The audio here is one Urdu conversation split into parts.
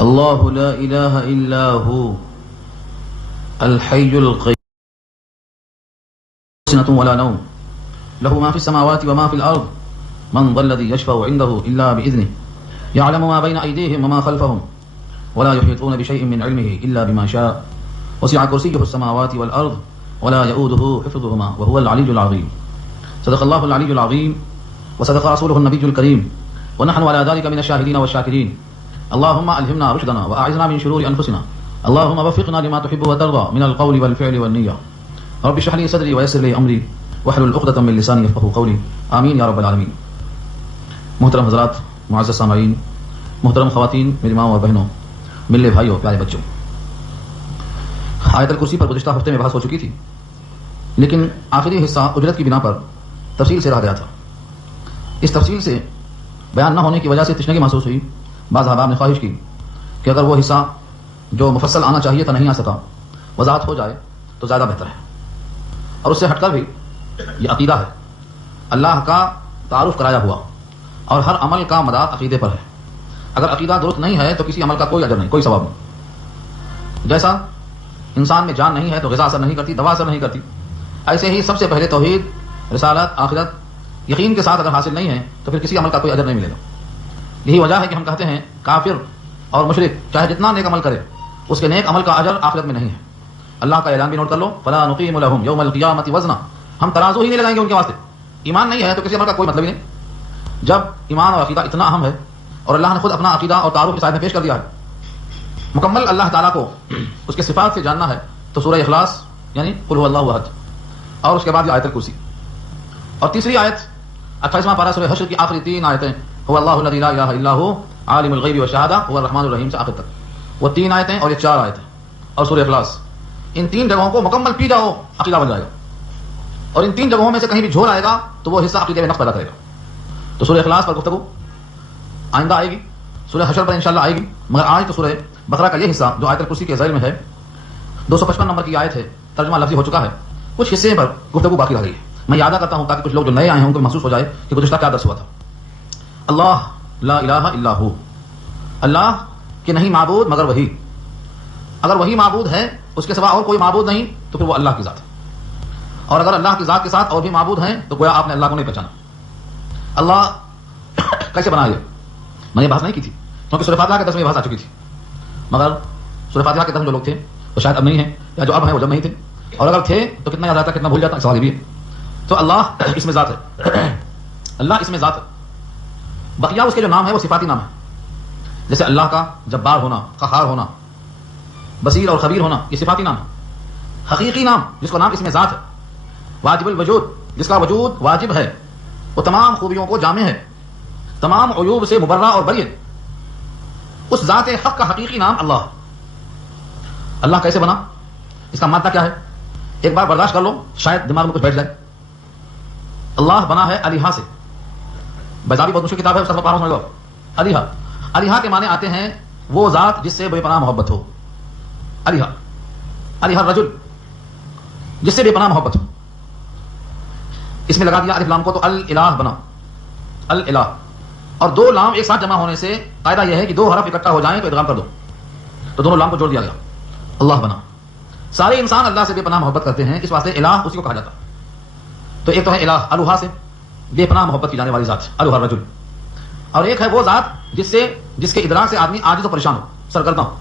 اللہ لا الہ الا هو الحی القیوم سنة ولا نوم له ما في السماوات وما في الأرض من ذا الذي يشفع عنده إلا بإذنه يعلم ما بين أيديهم وما خلفهم ولا يحيطون بشيء من علمه إلا بما شاء وسع كرسيه السماوات والأرض ولا يؤوده حفظهما وهو العلي العظيم. صدق الله العلي العظيم وصدق رسوله النبي الكريم ونحن على ذلك من الشاهدين والشاكرين. اللهم ألهمنا رشدنا وأعذنا من شرور أنفسنا. اللهم وفقنا لما تحب وترضى من القول والفعل والنية. رب اشرح لي صدري ويسر لي أمري واحلل عقدة من لساني يفقهوا قولي. آمين يا رب العالمین. محترم حضرات، معزز سامعین، محترم خواتین، میری ماں اور بہنوں، ملے بھائیوں، پیارے بچوں، آیت الکرسی پر گزشتہ ہفتے میں بحث ہو چکی تھی، لیکن آخری حصہ اجرت کی بنا پر تفصیل سے رہ گیا تھا. اس تفصیل سے بیان نہ ہونے کی وجہ سے تشنگی محسوس ہوئی. بعض احباب نے خواہش کی کہ اگر وہ حصہ جو مفصل آنا چاہیے تھا نہیں آ سکا، وضاحت ہو جائے تو زیادہ بہتر ہے. اور اس سے ہٹ کر بھی یہ عقیدہ ہے، اللہ کا تعارف کرایا ہوا، اور ہر عمل کا مدار عقیدے پر ہے. اگر عقیدہ درست نہیں ہے تو کسی عمل کا کوئی اجر نہیں، کوئی ثواب نہیں. جیسا انسان میں جان نہیں ہے تو غذا اثر نہیں کرتی، دوا اثر نہیں کرتی، ایسے ہی سب سے پہلے توحید، رسالت، آخرت یقین کے ساتھ اگر حاصل نہیں ہے تو پھر کسی عمل کا کوئی اجر نہیں ملے گا. یہی وجہ ہے کہ ہم کہتے ہیں کافر اور مشرک چاہے جتنا نیک عمل کرے، اس کے نیک عمل کا اجر آخرت میں نہیں ہے. اللہ کا اعلان بھی نوٹ کر لو، فلا نقیم لهم یوم القیامۃ وزنا. ہم ترازو ہی نہیں لگائیں گے ان کے واسطے. ایمان نہیں ہے تو کسی عمل کا کوئی مطلب ہی نہیں. جب ایمان اور عقیدہ اتنا اہم ہے اور اللہ نے خود اپنا عقیدہ اور تعارف اس آیت میں پیش کر دیا ہے، مکمل اللہ تعالیٰ کو اس کے صفات سے جاننا ہے، تو سورہ اخلاص یعنی قل هو اللہ احد، اور اس کے بعد یہ آیت الکرسی، اور تیسری آیت 28واں پارہ سورہ حشر کی آخری 3 آیتیں هو اللہ الذی لا الہ الا هو عالم الغیب والشہادہ هو الرحمن الرحیم سے آخر تک، وہ 3 آیتیں اور یہ 4 آیتیں اور سورہ اخلاص، ان 3 جگہوں کو مکمل پی جاؤ، عقیدہ بن جائے گا. اور ان 3 جگہوں میں سے کہیں بھی جھول آئے گا تو وہ حصہ عقیدے میں نقص پیدا کرے گا. تو سورہ اخلاص پر گفتگو آئندہ آئے گی، سورہ حشر پر انشاءاللہ آئے گی، مگر آج تو سورہ بقرہ کا یہ حصہ جو آیت الکرسی کے ذیل میں ہے، 255 نمبر کی آیت ہے، ترجمہ لفظی ہو چکا ہے، کچھ حصے پر گفتگو باقی رہ گئی ہے. میں یاد کرتا ہوں تاکہ کچھ لوگ جو نئے آئے ہیں ان کو محسوس ہو جائے کہ گزشتہ کیا درس ہوا تھا. اللہ لا الہ الا ہو، اللہ کہ نہیں معبود مگر وہی. اگر وہی معبود ہے، اس کے سوا اور کوئی معبود نہیں، تو پھر وہ اللہ کی ذات ہے. اور اگر اللہ کی ذات کے ساتھ اور بھی معبود ہیں تو گویا آپ نے اللہ کو نہیں پہچانا. اللہ کیسے بنا؟ یہ میں نے بحث نہیں کی تھی کیونکہ سورہ فاتحہ کے درس میں بحث آ چکی تھی، مگر سورہ فاتحہ کے درس جو لوگ تھے وہ شاید اب نہیں ہیں، یا جو اب ہیں وہ جب نہیں تھے، اور اگر تھے تو کتنا یاد آتا کتنا بھول جاتا، سوال یہ بھی ہے. تو اللہ اس میں ذات ہے، اللہ اس میں ذات ہے. بقیہ اس کے جو نام ہے وہ صفاتی نام ہے، جیسے اللہ کا جبار ہونا، قہار ہونا، بصیر اور خبیر ہونا، یہ صفاتی نام ہے. حقیقی نام جس کو نام اس میں ذات ہے، واجب الوجود جس کا وجود واجب ہے، وہ تمام خوبیوں کو جامع ہے، تمام عیوب سے مبرہ اور بری ہے. اس ذات حق کا حقیقی نام اللہ. اللہ کیسے بنا؟ اس کا مادہ کیا ہے؟ ایک بار برداشت کر لو، شاید دماغ میں کچھ بیٹھ جائے. اللہ بنا ہے الہا سے. بیضاوی بہت مشکل کتاب ہے، اس کا پارہ سمجھ لو. الہا، الہا کے معنی آتے ہیں وہ ذات جس سے بے پناہ محبت ہو. الہا، الہا الرجل جس سے بے پناہ محبت ہو. اس میں لگا دیا الف لام کو تو الالہ بنا، الالہ. اور 2 لام ایک ساتھ جمع ہونے سے قاعدہ یہ ہے کہ 2 حرف اکٹھا ہو جائیں تو ادغام کر دو، تو دونوں لام کو جوڑ دیا گیا، اللہ بنا. سارے انسان اللہ سے بے پناہ محبت کرتے ہیں، اس واسطے الہ اسی کو کہا جاتا. تو ایک تو ہے الہ، الوہا سے بے پناہ محبت کی جانے والی ذات، الوہا الرجل. اور ایک ہے وہ ذات جس کے ادراک سے آدمی عاجز و پریشان ہو، سرگرداں ہو.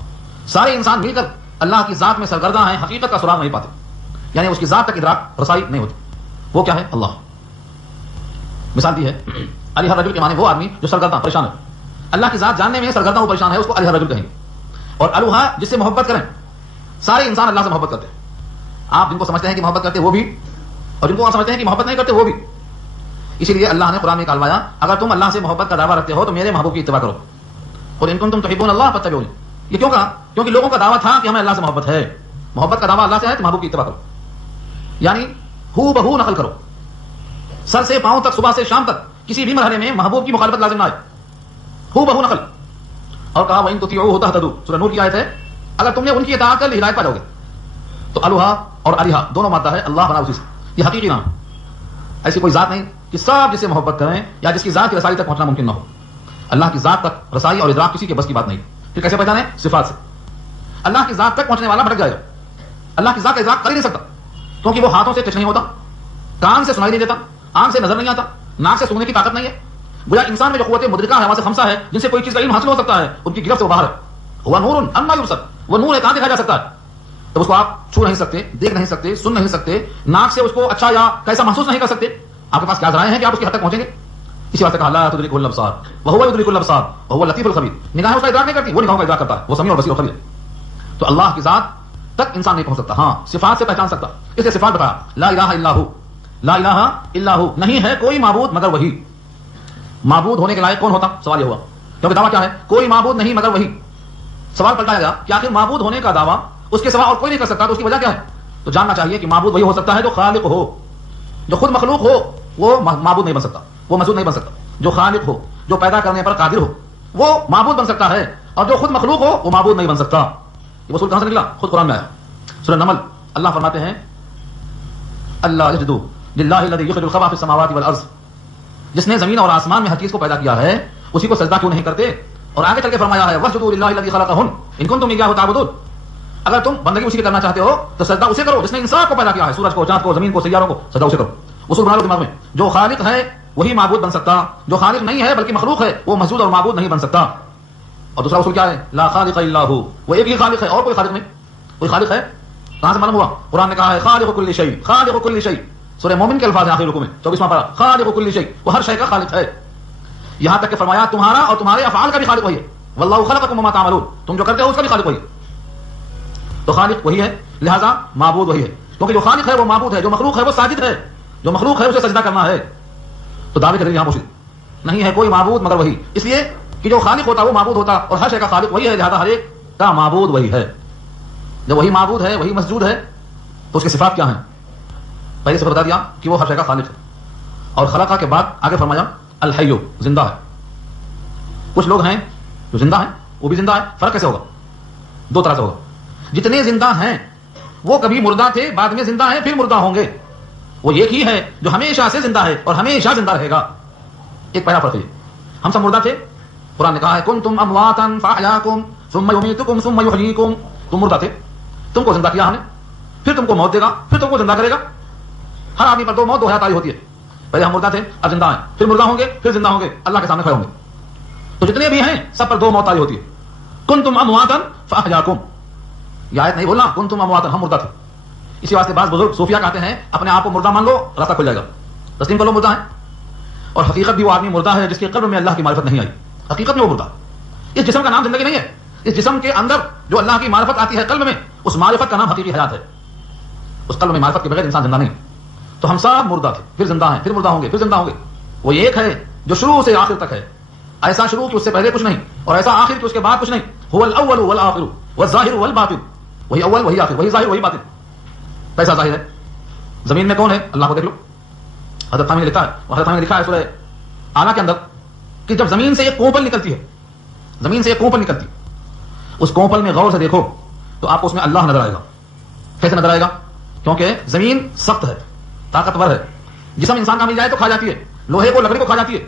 سارے انسان مل کر اللہ کی ذات میں سرگرداں ہیں، حقیقت کا سراغ نہیں پاتے، یعنی اس کی ذات تک ادراک رسائی نہیں ہوتی. وہ کیا ہے؟ اللہ. مثال دی ہے الہ الرجل کے معنی وہ آدمی جو سرگرداں پریشان ہے. اللہ کی ذات جاننے میں سرگرداں و پریشان ہے، اس کو الہ الرجل کہیں گے. اور الوہا جس سے محبت کریں، سارے انسان اللہ سے محبت کرتے ہیں. آپ جن کو سمجھتے ہیں کہ محبت کرتے وہ بھی، اور جن کو آپ سمجھتے ہیں کہ محبت نہیں کرتے وہ بھی. اسی لیے اللہ نے قرآن میں کہلوایا اگر تم اللہ سے محبت کا دعویٰ رکھتے ہو تو میرے محبوب کی اتباع کرو. اور ان کنتم تحبون اللہ فاتبعونی. یہ کیوں کہا؟ کیونکہ لوگوں کا دعویٰ تھا کہ ہمیں اللہ سے محبت ہے. محبت کا دعویٰ اللہ سے ہے تو محبوب کی اتباع کرو، یعنی ہو بہو نقل کرو، سر سے پاؤں تک، صبح سے شام تک کسی بھی مرحلے میں محبوب کی مخالفت لازم نہ آئے، ہو بہو نقل. اور کہا وَإِن تُطِيعُوهُ تَهْتَدُوا، سورہ نور کی آیت ہے، اگر تم نے ان کی اطاعت کر لی ہدایت پا جاؤ گے. تو الوہا اور الہا دونوں مادہ ہے، اللہ بنا اسی سے. یہ حقیقی نام. ایسی کوئی ذات نہیں کہ سب جسے محبت کریں یا جس کی ذات کی رسائی تک پہنچنا ممکن نہ ہو. اللہ کی ذات تک رسائی اور ادراک کسی کے بس کی بات نہیں. پھر کیسے پہچانے؟ صفات سے. اللہ کی ذات تک پہنچنے والا بھٹک جائے گا. اللہ کی ذات کا ادراک کر ہی نہیں سکتا کیونکہ وہ ہاتھوں سے ٹچ نہیں ہوتا, کان سے سنائی نہیں دیتا, آنکھ سے نظر نہیں آتا, ناک سے سونگنے کی طاقت نہیں ہے. گویا انسان میں جو قوت مدرکہ ہے, حواس خمسہ ہے, جن سے کوئی چیز کا علم حاصل ہو سکتا ہے, ان کی گرفت سے وہ باہر ہے. ہوا نور اما یبصر, وہ نور ہے, کہاں دکھایا جا سکتا ہے؟ تو اس کو آپ چھو نہیں سکتے, دیکھ نہیں سکتے, سن نہیں سکتے, ناک سے اس کو اچھا یا کیسا محسوس نہیں کر سکتے. آپ کے پاس کیا ذرائع ہیں کہ آپ اس کی حد تک پہنچیں گے؟ اسی واسطے کہا لا تدرکہ الابصار وهو يدرك الابصار وهو اللطيف الخبير. نگاہیں اس کا ادراک نہیں کرتی, وہ نگاہوں کا ادراک کرتا ہے, وہ سمیع اور بصیر اور خبیر. تو اللہ کی ذات تک انسان نہیں پہنچ سکتا, ہاں صفات سے پہچان سکتا. اس لیے صفات بتایا, لا الہ الا ہو, لا الہ الا ہو, نہیں ہے کوئی معبود مگر وہی. معبود ہونے کے لائق کون ہوتا؟ سوال یہ ہوا, کیونکہ دعویٰ کیا ہے؟ کوئی معبود نہیں مگر وہی. سوال پلٹایا گیا کہ آخر معبود ہونے کا دعویٰ اس کے سوا اور کوئی نہیں کر سکتا, تو اس کی وجہ کیا ہے؟ تو جاننا چاہیے کہ معبود وہی ہو سکتا ہے جو خالق ہو. جو خود مخلوق ہو وہ معبود نہیں بن سکتا, وہ مسعود نہیں بن سکتا. جو خالق ہو, جو پیدا کرنے پر قادر ہو, وہ معبود بن سکتا ہے, اور جو خود مخلوق ہو وہ معبود نہیں بن سکتا. یہ اصول کہاں سے نکلا؟ خود قرآن میں آیا. سورہ نمل اللہ فرماتے ہیں اللہ یسجدوا للہ الذی یخرج الخبء فی السماوات والارض, جس نے زمین اور آسمان میں ہر چیز کو پیدا کیا ہے اسی کو سجدہ کیوں نہیں کرتے؟ اور آگے چل کے فرمایا ہے واسجدوا للہ الذی خلقہن ان کنتم ایاہ تعبدون, اگر تم بندگی اسی کی کرنا چاہتے ہو تو سجدہ اسے کرو جس نے انسان کو پیدا کیا ہے, سورج کو, چاند کو, زمین کو, سیاروں کو, سجدہ اسے کرو. اصول بنا لو دماغ میں, جو خالق ہے وہی معبود بن سکتا, جو خالق نہیں ہے بلکہ مخلوق ہے وہ مسجود اور معبود نہیں بن سکتا. اور دوسرا اصول کیا ہے؟ لا خالق الا ہو, وہ ایک ہی خالق ہے اور کوئی خالق نہیں. کوئی خالق ہے کہاں سے معلوم ہوا؟ قرآن نے کہا ہے خالق کل شیء, خالق کل شیء. سورہ مومن کے الفاظ ہیں آخری رکوع میں 24واں پارہ, خالق کل شیء, وہ ہر شے کا خالق ہے. یہاں تک کہ فرمایا تمہارا اور تمہارے افعال کا بھی خالق وہی ہے, واللہ خلقکم وما تعملون, تم جو کرتے ہو اس کا بھی خالق وہی ہے. تو خالق وہی ہے, لہذا معبود وہی ہے, کیونکہ جو خالق ہے وہ معبود ہے, جو مخلوق ہے وہ ساجد ہے, جو مخلوق ہے اسے سجدہ کرنا ہے. تو دعوے کریں یہاں پوچھ نہیں ہے کوئی معبود مگر وہی, اس لیے کہ جو خالق ہوتا وہ معبود ہوتا, اور ہر شے کا خالق وہی ہے, لہذا ہر ایک کا معبود وہی ہے. جب وہی معبود ہے, وہی مسجود ہے, تو اس کی صفات کیا ہیں؟ پہلے سے بتا دیا کہ وہ ہر شے کا خالق ہے, اور خلقہ کے بعد آگے فرمایا الحی, زندہ ہے. کچھ لوگ ہیں جو زندہ ہیں وہ بھی زندہ ہے. فرق کیسے ہوگا؟ دو طرح سے ہوگا. جتنے زندہ ہیں وہ کبھی مردہ تھے, بعد میں زندہ ہیں, پھر مردہ ہوں گے. وہ ایک ہی ہے جو ہمیشہ سے زندہ ہے اور ہمیشہ زندہ رہے گا. ایک پہلا فرق ہے, ہم سب مردہ تھے. قرآن نے کہا ہے کنتم امواتا فاحیاکم ثم یمیتکم ثم یحییکم, تم مردہ تھے, تم کو زندہ کیا ہم نے, پھر تم کو موت دے گا, پھر تم کو زندہ کرے گا. ہر آدمی پر دو موت, دو حیات آئی ہوتی ہے. پہلے ہم مردہ تھے, اب زندہ ہیں, پھر مردہ ہوں گے, پھر زندہ ہوں گے, اللہ کے سامنے کھڑے ہوں گے. تو جتنے بھی ہیں سب پر دو موت آئی ہوتی ہے. کنتم امواتا فاحیاکم, یہ آیت نہیں بولنا کنتم امواتا, ہم مردہ تھے. اسی واسطے بعض بزرگ صوفیہ کہتے ہیں اپنے آپ کو مردہ مان لو, راستہ کھل جائے گا, تسلیم کر لو مردہ ہیں. اور حقیقت بھی وہ آدمی مردہ ہے جس کے قلب میں اللہ کی معرفت نہیں آئی. حقیقت میں وہ مردہ, اس جسم کا نام زندگی نہیں ہے. اس جسم کے اندر جو اللہ کی معرفت آتی ہے قلب میں, اس معرفت کا نام حقیقی حیات ہے. اس قلب میں معرفت کے بغیر انسان زندہ نہیں. تو ہم سب مردہ تھے, پھر زندہ ہیں, پھر مردہ ہوں گے, پھر زندہ ہوں گے. وہ ایک ہے جو شروع سے آخر تک ہے, ایسا شروع کہ اس سے پہلے کچھ نہیں, اور ایسا آخر کہ اس کے بعد کچھ نہیں. هو الاول والآخر والظاہر والباطن, وہی اول وہی آخر, وہی ظاہر وہی باطن. کیسا ظاہر ہے؟ زمین میں کون ہے؟ اللہ کو دیکھ لو. حضرت خامنہ نے لکھا ہے, حضرت خامنہ نے لکھا ہے سورہ اعلیٰ کے اندر کہ جب زمین سے ایک کوپل نکلتی ہے, زمین سے ایک کوپل نکلتی, اس کوپل میں غور سے دیکھو تو آپ کو اس میں اللہ نظر آئے گا. کیسے نظر آئے گا؟ کیونکہ زمین سخت ہے, طاقتور ہے. جسم انسان کا مل جائے تو کھا جاتی ہے, لوہے کو, لکڑی کو کھا جاتی ہے.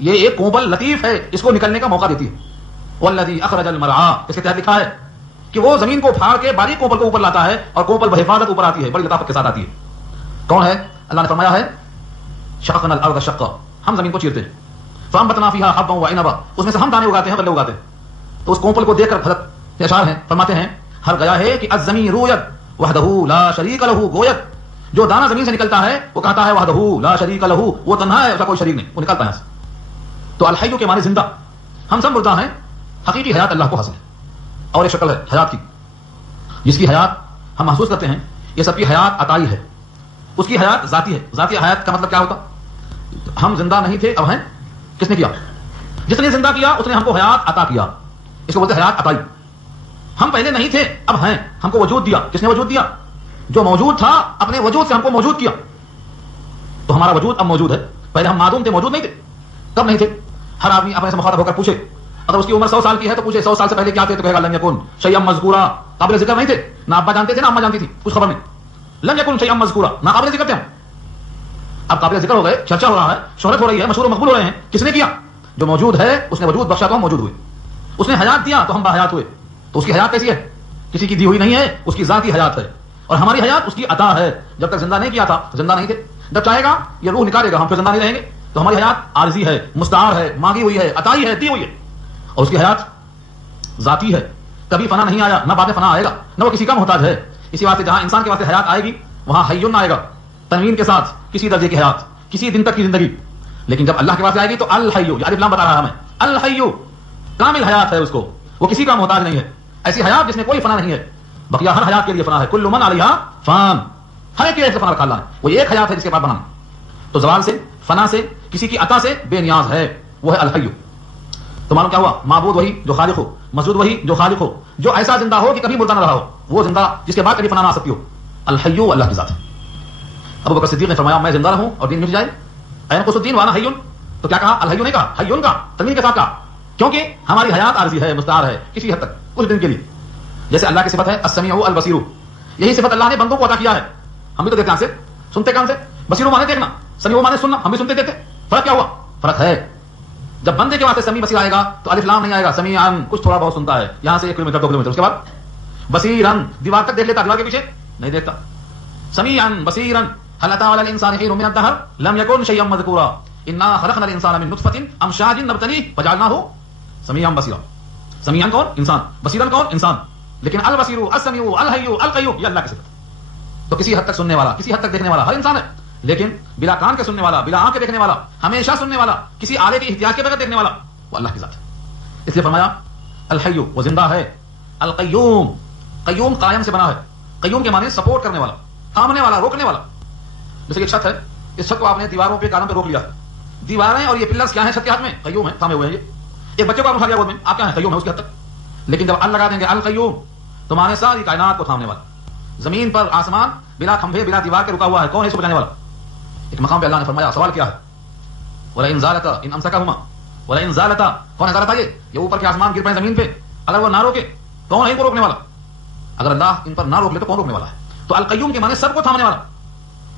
یہ ایک کوپل لطیف ہے, اس کو نکلنے کا موقع دیتی ہے. والذی اخرج المرعى, اس کے تحت لکھا ہے کہ وہ زمین کو پھاڑ کے باریک کوپل کو اوپر لاتا ہے, اور کوپل بحفاظت اوپر آتی ہے, بڑی لطافت کے ساتھ آتی ہے. کون ہے؟ اللہ نے فرمایا ہے شققنا الارض شقا, ہم زمین کو چیرتے ہیں. فانبتنا فیہا حبا وعنبا, اس میں سے ہم دانے اگاتے ہیں, بلے اگاتے ہیں. تو اس کوپل کو دیکھ کر حضرت اشعار ہیں, فرماتے ہیں ہر گیا ہے کہ الزمین رویت وحدہ لا شریک لہ گویت, جو دانہ زمین سے نکلتا ہے وہ کہتا ہے وحدہ لا شریک لہ, وہ تنہا ہے, اس کا کوئی شریک نہیں, وہ نکلتا ہے. تو الحی کے معنی زندہ. ہم سب مردہ ہیں, حقیقی حیات اللہ کو حاصل ہے. اور ایک شکل ہے حیات کی, جس کی حیات ہم محسوس کرتے ہیں, یہ سب کی حیات عطائی ہے. اس کی حیات ذاتی ہے. ذاتی حیات کا مطلب کیا ہوتا؟ ہم زندہ نہیں تھے, اب ہیں. کس نے کیا؟ جس نے زندہ کیا اس نے ہم کو حیات عطا کیا, اس کو بولتے ہیں حیات عطائی. ہم پہلے نہیں تھے, اب ہیں, ہم کو وجود دیا. کس نے وجود دیا؟ جو موجود تھا اپنے وجود سے ہم کو موجود کیا. تو ہمارا وجود اب موجود ہے. پہلے ہم معدوم تھے, موجود نہیں تھے. کب نہیں تھے؟ ہر آدمی اپنے سے مخاطب ہو کر پوچھے, اگر اس کی عمر 100 سال کی ہے تو پوچھے 100 سال سے پہلے کیا تھے, تو کہے گا لم یکن شیئا مذکورا, قابل ذکر نہیں تھے. نہ ابا جانتے تھے نہ اماں جانتی تھی, کچھ خبر نہیں. لم یکن شیئا مذکورا, نہ قابل ذکر تھے ہم. اب قابل ذکر ہو گئے, چرچا ہو رہا ہے, شہرت ہو رہی ہے, مشہور و مقبول ہو رہے ہیں. کس نے کیا؟ جو موجود ہے اس نے وجود بخشا تو ہم موجود ہوئے. اس نے حیات دیا تو ہم باحیات ہوئے. تو اس کی حیات کیسی ہے؟ کسی کی دی ہوئی نہیں ہے, اس کی ذاتی حیات ہے. اور ہماری حیات اس کی عطا ہے. جب تک زندہ نہیں کیا تھا زندہ نہیں تھے. جب چاہے گا یہ روح نکالے گا, ہم پھر زندہ نہیں رہیں گے. تو ہماری حیات عارضی ہے, مستعار ہے, مانگی ہوئی ہے, عطائی ہے, دی ہوئی ہے. اور اس کی حیات ذاتی ہے, کبھی فنا نہیں آیا, نہ بعد میں فنا آئے گا, نہ وہ کسی کا محتاج ہے. اسی واسطے جہاں انسان کے واسطے حیات آئے گی وہاں حیون آئے گا, تنوین کے ساتھ, کسی درجے کی حیات, کسی دن تک کی زندگی. لیکن جب اللہ کے واسطے آئے گی تو الحیو, الف لام بتا رہا ہمیں, الحیو کامل حیات ہے اس کو, وہ کسی کا محتاج نہیں ہے. ایسی حیات جس میں کوئی فنا نہیں ہے. بقیہ ہر حیات کے لیے فنا ہے. کل من علیہا فان, ہر ایک کے لیے فنا رکھا اللہ نے. وہ ایک حیات ہے جس کے بعد بنانا. تو زوال سے, فنا سے, کسی کی عطا سے بے نیاز ہے, وہ ہے الحیو. تو معلوم کیا ہوا؟ معبود وہی جو خالق ہو, مسجود وہی جو خالق ہو, جو ایسا زندہ ہو کہ کبھی مردہ نہ رہا ہو, وہ زندہ جس کے بعد کبھی فنا نہ آ سکتی ہو. الحیو اللہ کی ذات ہے. ابو بکر صدیق نے فرمایا میں زندہ رہوں اور دین مٹ جائے. این قص الدین وانا حیون, تو کیا کہا؟ الحیو نہیں کہا, حیون کا تنوین کے ساتھ کہا, کیونکہ ہماری حیات عارضی ہے, مستعار ہے, کسی حد تک, کچھ دن کے لیے. جیسے اللہ کی صفت ہے السمیع البصیر, یہی صفت اللہ نے بندوں کو عطا کیا ہے. ہم بھی تو دیکھتے ہیں, سے سنتے کان سے. بصیر مانے دیکھنا, سمیع مانے سننا, ہم بھی سنتے دیکھتے. فرق کیا ہوا؟ فرق ہے. جب بندے کے واسطے سمیع بصیر آئے گا تو الف لام نہیں آئے گا, سمیعن کچھ تھوڑا بہت سنتا ہے, یہاں سے 1 کلومیٹر 2 کلومیٹر, اس کے بعد بصیرن دیوار تک دیکھ لیتا, دیوار کے پیچھے نہیں دیکھتا. سمیعن بصیرن هل اتى على الانسان حين من الدهر لم يكن شيئا مذكورا انا خلقنا الانسان من نطفه امشاج نبتليه فجعلناه سميعا بصيرا. سمیعا کون؟ انسان. بصیرن کون؟ انسان. لیکن البصیر, السمیع, الحی, القیوم یہ اللہ کی صفت. تو کسی حد تک سننے والا, کسی حد تک دیکھنے والا ہر انسان ہے, لیکن بلا کان کے سننے والا, بلا آنکھ کے دیکھنے والا, ہمیشہ سننے والا, کسی آلے کی احتیاط کے بغیر دیکھنے والا, وہ اللہ کی ذات ہے. اس لیے فرمایا الحی, وہ زندہ ہے. القیوم, قیوم قائم سے بنا ہے. قیوم کے معنی سپورٹ کرنے والا, تھامنے والا, روکنے والا. جیسے کہ چھت ہے, اس چھت کو آپ نے دیواروں پہ کانوں پہ روک لیا. دیواریں اور یہ پلرز کیا ہیں چھت کے ہاتھ میں؟ قیوم ہیں, تھامے ہوئے ہیں. یہ ایک بچے کو آپ اٹھا لیا گود میں, آپ کیا ہیں؟ قیوم ہے اس کے حد تک. لیکن جب اللہ لگا دیں گے القیوم, تو مانے ساری کائنات کو تھامنے والا. زمین پر آسمان بلا کھمبے بلا دیوار کے رکا ہوا ہے, کون ہے اس کو بچانے والا؟ ایک مقام پہ اللہ نے فرمایا, سوال کیا ہے, وَلَئِن زَالَتَا إِنْ أَمْسَكَهُمَا وَلَئِن زَالَتَا, کون ہے زالتا؟ یہ اوپر کے آسمان گر پڑے زمین پہ, اگر وہ نہ روکے کون ہے ان کو روکنے والا؟ اگر اللہ ان پر نہ روک لے تو کون روکنے والا ہے؟ تو القیوم کے معنی سب کو تھامنے والا.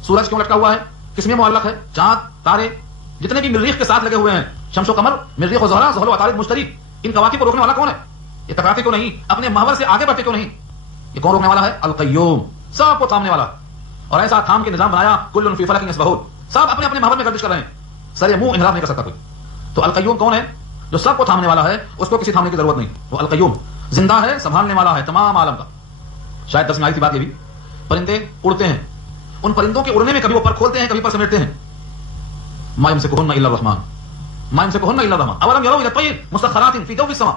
سورج کیوں لٹکا ہوا ہے؟ کس میں معلق ہے؟ چاند, تارے, جتنے بھی مریخ کے ساتھ لگے ہوئے ہیں, شمس و قمر, مریخ و زہرا, زحل و عطارد, مشتری, ان کواکب کو روکنے والا کون ہے؟ یہ ٹکراتے کیوں نہیں, اپنے محور سے آگے بڑھتے کیوں نہیں؟ یہ کون روکنے والا ہے؟ القیوم, سب کو تھامنے والا. اور ایسا تھام کے نظام بنایا, کل فی فلک یسبحون, سب اپنے اپنے محور میں گردش کر رہے ہیں, سر منہ انحراف نہیں کر سکتا کوئی. تو القیوم کون ہے؟ جو سب کو تھامنے والا ہے, اس کو کسی تھامنے کی ضرورت نہیں. وہ القیوم زندہ ہے, سنبھالنے والا ہے تمام عالم کا. شاید 10 میں آئی تھی بات یہ بھی, پرندے اڑتے ہیں, ان پرندوں کے اڑنے میں کبھی وہ پر کھولتے ہیں, کبھی پر سمیٹتے ہیں. ما یمسکہن الا الرحمن, ما یمسکہن الا الرحمن, اولم یروا الی الطیر مسخرات فی جو السماء,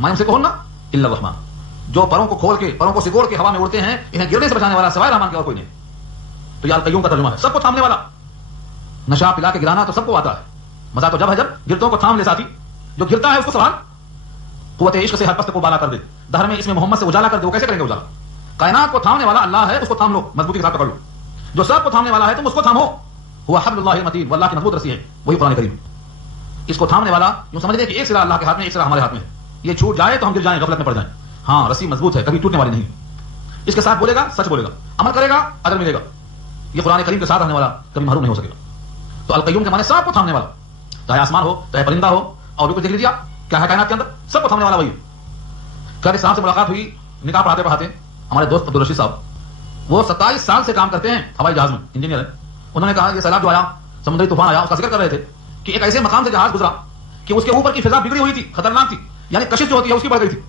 ما یمسکہن الا الرحمن. جو پروں کو کھول کے, پروں کو سگوڑ کے ہوا میں اڑتے ہیں, انہیں گرنے سے بچانے والا سوائے رحمان کے اور کوئی نہیں. تو یہ القیوم کا ترجمہ ہے, سب کو تھامنے والا. نشا پلا کے گرانا تو سب کو آتا ہے, مزہ تو جب ہے جب گرتوں کو تھام لے ساتھی. جو گرتا ہے اس کو سوال, قوت عشق سے ہر پست کو بالا کر دے, دہر میں اس میں محمد سے اجالا کر دے. وہ کیسے کریں گے اجالا؟ کائنات کو تھامنے والا اللہ ہے, اس کو تھام لو, مضبوطی کے ساتھ پکڑ لو. جو سب کو تھامنے والا ہے تم اس کو تھامو. وہ حبل اللہ المتین, واللہ کی مضبوط رسی ہے, وہی قرآن کریم. اس کو تھامنے والا یوں سمجھ لیں کہ ایک سرا اللہ کے ہاتھ میں, ایک سرا ہمارے ہاتھ میں. یہ چھوٹ جائے تو ہم گر جائیں, غفلت میں پڑ جائیں. ہاں رسی مضبوط ہے, کبھی ٹوٹنے والی نہیں. اس کے ساتھ بولے گا سچ بولے گا, عمل کرے گا اجر ملے گا. یہ قرآن کریم کے ساتھ رہنے والا کبھی محروم نہیں ہو سکے گا. تو القیوم کے معنی سب کو تھامنے والا, چاہے آسمان ہو, چاہے پرندہ ہو, اور بھی کچھ دیکھ لیجیے آپ کیا ہے کائنات کے اندر, سب کو تھامنے والا وہی. کل صاحب سے ملاقات ہوئی, نکاح پڑھاتے پڑھاتے, ہمارے دوست عبدالرشید صاحب, وہ 27 سال سے کام کرتے ہیں ہوائی جہاز میں, انجینئر ہے. انہوں نے کہا یہ سیلاب جو آیا, سمندری طوفان آیا, اس کا ذکر کر رہے تھے کہ ایک ایسے مقام سے جہاز گزرا کہ اس کے اوپر کی فضا بگڑی ہوئی تھی, خطرناک تھی, یعنی کشش جو ہوتی ہے اس کی بڑھ گئی تھی.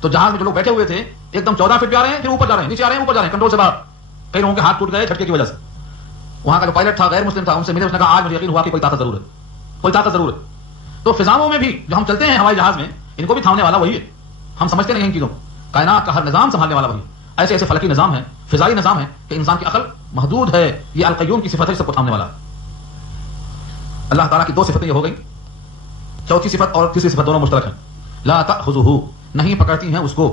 تو جہاز میں جو لوگ بیٹھے ہوئے تھے ایک دم 14 فٹ پہ آ رہے ہیں, پھر اوپر جا رہے ہیں, نیچے آ رہے ہیں, اوپر جا رہے ہیں, کنٹرول سے باہر. کئی لوگوں کے ہاتھ ٹوٹ گئے جھٹکے کی وجہ سے. وہاں کا جو پائلٹ تھا غیر مسلم تھا, ان سے ملے, اس نے کہا آج مجھے یقین ہوا کہ کوئی طاقت ضرور ہے, کوئی طاقت ضرور ہے. تو فضاؤں میں بھی جو ہم چلتے ہیں ہوائی جہاز میں, ان کو بھی تھامنے والا وہی ہے. ہم سمجھتے نہیں ان چیزوں, کائنات کا ہر نظام سنبھالنے والا وہی. ایسے ایسے فلکی نظام ہے, فضائی نظام ہے کہ انسان کی عقل محدود ہے. یہ القیوم کی صفت ہے, سب کو تھامنے والا ہے. اللہ تعالیٰ کی 2 صفتیں یہ ہو گئی. چوتھی صفت اور تیسری صفت دونوں مشترک ہیں. لا تأخذہ, نہیں پکڑتی ہیں اس کو,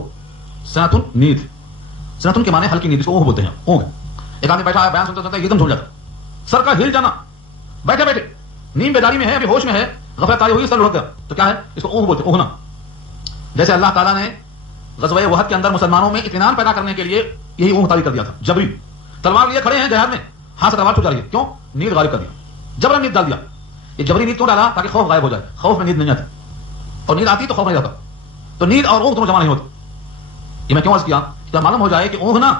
سنتن, نیند. سنتن کے معنی ہلکی نیند, اس کو اونگ بولتے ہیں, اونگ. ایک آدمی بیٹھا ہے, بیان سنتا سنتا ایک دم جھول جاتا, سر کا ہل جانا, بیٹھے بیٹھے نیند بیداری میں ہے, ابھی ہوش میں ہے, غفلت تاری ہوئی, سر لڑک گیا, تو کیا ہے اس کو اونگ بولتے ہیں, اونگنا. جیسے اللہ تعالیٰ نے غزوہ احد کے اندر مسلمانوں میں اطمینان پیدا کرنے کے لیے یہی اونگ تاری کر دیا تھا. جبری تلوار لیے کھڑے ہیں جہاد میں, ہاتھ سے تلوار ٹوٹ جا رہی ہے, کیوں؟ نیند غالب کر دیا, جبرن نیند ڈال دیا. یہ جبری نیند کیوں ڈالا؟ تاکہ خوف غائب ہو جائے. خوف میں نیند نہیں آتی, اور نیند آتی تو خوف نہیں جاتا. تو نیند اور اونگ دونوں جمع نہیں ہوتے. یہ میں کیوں عرض کیا؟ جب معلوم ہو جائے کہ اونگنا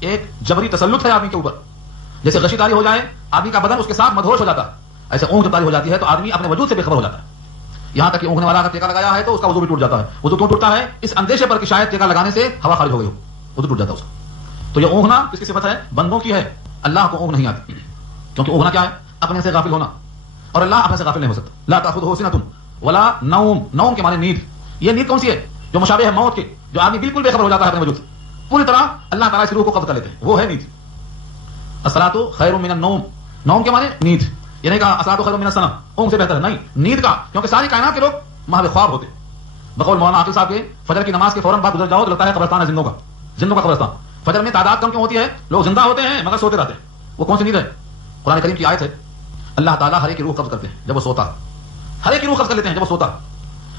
ایک جبری تسلط ہے آدمی کے اوپر. جیسے غشی طاری ہو جائے آدمی کا بدن اس کے ساتھ مدہوش ہو جاتا ہے, ایسے اونگ جب طاری ہو جاتی ہے تو آدمی اپنے وجود سے بے خبر ہو جاتا ہے. یہاں تک کہ اونگنے والا اگر ٹیکا لگایا ہے تو اس کا وضو بھی ٹوٹ جاتا ہے. وضو کیوں ٹوٹتا ہے؟ اس اندیشے پر کہ شاید ٹیکا لگانے سے ہوا خارج ہو گئی ہو, وضو ٹوٹ جاتا ہے اس کا. تو یہ اونگنا کس کی صفت ہے؟ بندوں کی ہے. اللہ کو اونگ نہیں آتی, کیونکہ اونگنا کیا ہے؟ اپنے سے غافل ہونا, اور اللہ اپنے سے غافل نہیں ہو سکتا. لا تأخذہ سنۃ ولا نوم, نوم کے معنی نیند. یہ نیند کون سی ہے؟ جو مشابہ ہے موت کے, جو آدمی بالکل بے خبر ہو جاتا ہے اپنے وجود سے, پوری طرح اللہ تعالیٰ اس روح کو قبض کر لیتے ہیں, وہ ہے نیند. الصلاۃ خیر من النوم, نوم کے معنی نیند. یہ نہیں کہا الصلاۃ خیر من الصنم, اونگ سے بہتر ہے, نہیں, نیند کا, کیونکہ ساری کائنات کے لوگ محو خواب ہوتے. بقول مولانا عاقل صاحب کے, فجر کی نماز کے فوراً بعد گزر جاؤ تو لگتا ہے قبرستان ہے زندوں کا, زندوں کا قبرستان. فجر میں تعداد کم کیوں ہوتی ہے؟ لوگ زندہ ہوتے ہیں مگر سوتے رہتے ہیں. وہ کون سی نیند ہے؟ قرآن کریم کی آیت ہے, اللہ تعالیٰ ہر ایک کی روح قبض کرتے ہیں جب وہ سوتا, ہر ایک کی روح قبض کر لیتے ہیں جب وہ سوتا.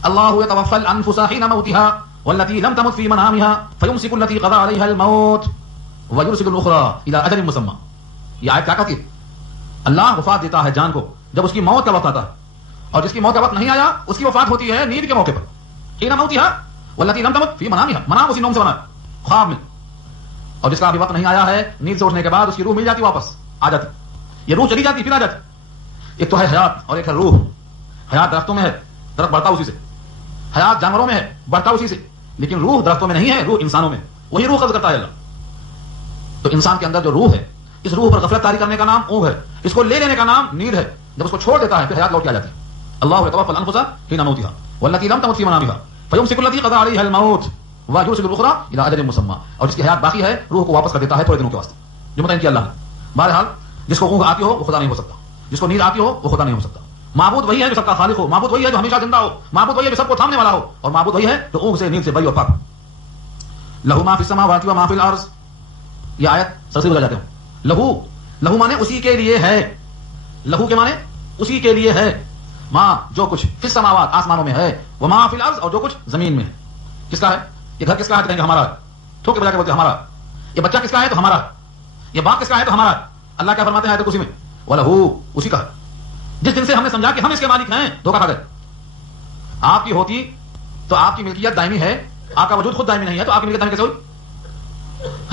اللہ یتوفی الانفس حین موتها والتي لم تمت في منامها فيمسك التي قضى عليها الموت ويرسل الاخرى الى اجل مسمى. یہ آیت کیا کہتی ہے؟ اللہ وفات دیتا ہے جان کو جب اس کی موت کا وقت آتا ہے, اور جس کی موت کا وقت نہیں آیا اس کی وفات ہوتی ہے نیند کے موقع پر. حین موتها والتي لم تمت في منامها, منام اسی نوم سے بنا ہے, خواب میں. اور جس کا ابھی وقت نہیں آیا ہے, نیند سے اٹھنے کے بعد اس کی روح مل جاتی, واپس آ جاتی. یہ روح چلی جاتی پھر آ جاتی. ایک تو ہے حیات اور ایک ہے روح. حیات درختوں میں ہے, درخت بڑھتا اسی سے. حیات جانوروں میں ہے, بڑھتا اسی سے. لیکن روح درختوں میں نہیں ہے, روح انسانوں میں, وہی روح قبض کرتا ہے اللہ. تو انسان کے اندر جو روح ہے, اس روح پر غفلت طاری کرنے کا نام اونگ ہے, اس کو لے لینے کا نام نیند ہے. جب اس کو چھوڑ دیتا ہے پھر حیات لوٹ کے آ جاتی ہے. اللہ یتوفی الانفس حین موتها والتي لم تمت في منامها فيمسك التي قضى عليها الموت ويرسل الاخرى الى اجل مسمى. اور جس کی حیات باقی ہے روح کو واپس کر دیتا ہے تھوڑے دنوں کے واسطے, جو متعین کیا اللہ نے. بہرحال جس کو اونگ آتی ہو وہ خدا نہیں ہو سکتا, جس کو نیند آتی ہو وہ خدا نہیں ہو سکتا. معبود وہی ہے جو سب کا خالق ہو, معبود وہی ہے جو ہمیشہ زندہ ہو, معبود وہی ہے جو سب کو تھامنے والا ہو, اور معبود وہی ہے جو اونگ سے نیند سے بری اور پاک. لہو ما فی السماوات و ما فی الارض, یہ آیت سرسری بجا جاتے ہیں. لہو, لہو مانے اسی کے لیے ہے, لہو کے مانے اسی کے لیے ہے. ماں جو کچھ فی السماوات آسمانوں میں ہے, وہ ما فی الارض اور جو کچھ زمین میں ہے. کس کا ہے یہ گھر؟ کس کا ہے؟ کہیں گے ہمارا ہے, ٹھوک کے بجا کے بولتے ہمارا. یہ بچہ کس کا ہے؟ تو ہمارا. یہ باپ کس کا ہے؟ تو ہمارا. اللہ کیا فرماتے ہیں آیت کرسی میں؟ وَلَهُ, اسی کا ہے. جس دن سے ہم نے سمجھا کہ ہم اس کے مالک ہیں, دھوکہ کھا گئے. آپ کی ہوتی تو آپ کی ملکیت دائمی ہے, آپ کا وجود خود دائمی نہیں ہے, تو آپ کی ملکیت دائمی کیسے ہوئی؟